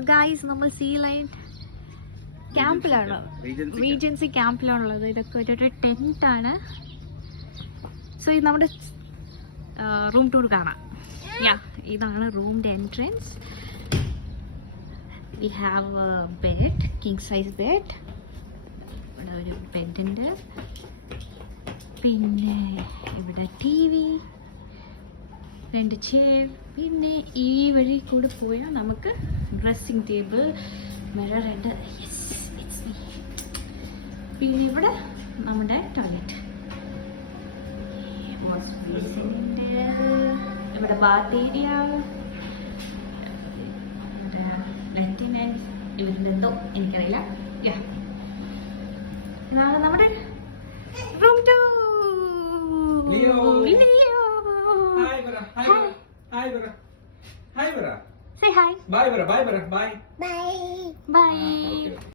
അപ്പോൾ ഗായ്സ് നമ്മൾ see line ക്യാമ്പിലാണ്, Regency ക്യാമ്പിലാണുള്ളത്. ഇതൊക്കെ ഒരു ടെൻറ്റാണ്. സോ ഇത് നമ്മുടെ റൂം ടൂർ കാണാം. ഇതാണ് റൂമിൻ്റെ entrance. We have A bed, king size bed. ഇവിടെ ഒരു ബെഡുണ്ട്. പിന്നെ ഇവിടെ ടി വി, 2 ചെയർ. പിന്നെ ഈ വഴി കൂടെ പോയാൽ നമുക്ക് ഡ്രസ്സിങ് ടേബിൾ, മിറർ ഉണ്ട്. പിന്നെ ഇവിടെ നമ്മുടെ ടോയ്ലറ്റ്, വാഷ് ബേസിനുണ്ട്. ഇവിടെ ബാത്ത് ഏരിയ, ലെഫ്റ്റിനൻറ്റ് ഇവരുടെ എന്തോ എനിക്കറിയില്ല. ഇതാണ് നമ്മുടെ room tour. Hi, Vera. Hi, Vera. Say hi. Bye, Vera. Bye, Vera. Bye. Bye. Bye.